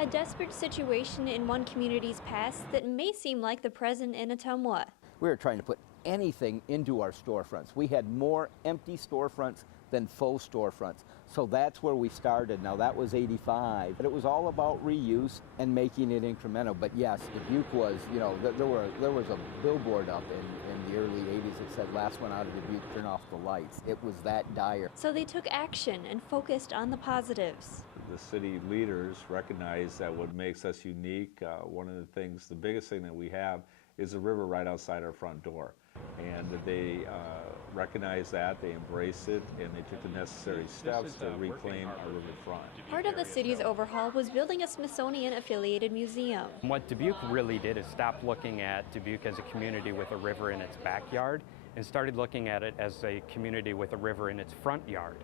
A desperate situation in one community's past that may seem like the present in Ottumwa. We were trying to put anything into our storefronts. We had more empty storefronts than full storefronts. So that's where we started. Now that was 85. But it was all about reuse and making it incremental. But yes, Dubuque was, there was a billboard up in the early 80s that said, last one out of Dubuque, turn off the lights. It was that dire. So they took action and focused on the positives. The city leaders recognize that what makes us unique, one of the things, the biggest thing that we have is a river right outside our front door. And they recognize that, they embrace it, and they took the necessary steps to reclaim our riverfront. Part of the city's overhaul was building a Smithsonian-affiliated museum. What Dubuque really did is stop looking at Dubuque as a community with a river in its backyard and started looking at it as a community with a river in its front yard.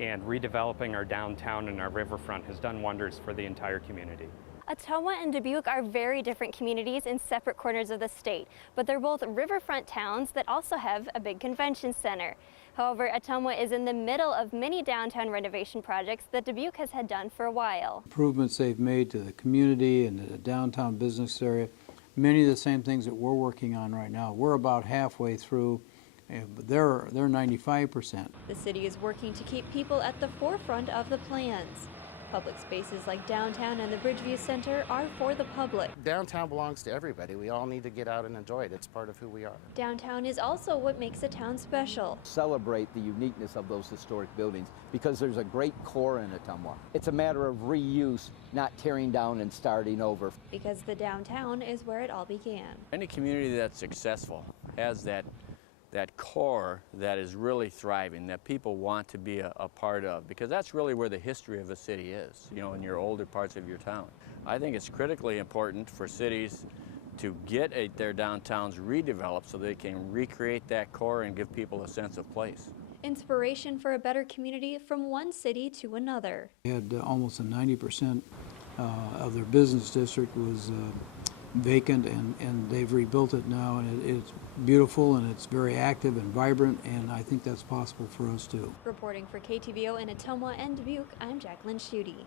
And redeveloping our downtown and our riverfront has done wonders for the entire community. Ottumwa and Dubuque are very different communities in separate corners of the state, but they're both riverfront towns that also have a big convention center. However, Ottumwa is in the middle of many downtown renovation projects that Dubuque has had done for a while. Improvements they've made to the community and the downtown business area, many of the same things that we're working on right now. We're about halfway through, but they're 95%. The city is working to keep people at the forefront of the plans. Public spaces like downtown and the Bridgeview Center are for the public. Downtown belongs to everybody. We all need to get out and enjoy it. It's part of who we are. Downtown is also what makes a town special. Celebrate the uniqueness of those historic buildings because there's a great core in Ottumwa. It's a matter of reuse, not tearing down and starting over. Because the downtown is where it all began. Any community that's successful has that core that is really thriving, that people want to be a part of, because that's really where the history of a city is, in your older parts of your town. I think it's critically important for cities to get their downtowns redeveloped so they can recreate that core and give people a sense of place. Inspiration for a better community from one city to another. They had almost a 90% of their business district was vacant, and they've rebuilt it now, and it's beautiful and it's very active and vibrant, and I think that's possible for us too. Reporting for KTVO in Ottumwa and Dubuque, I'm Jacqueline Schutte.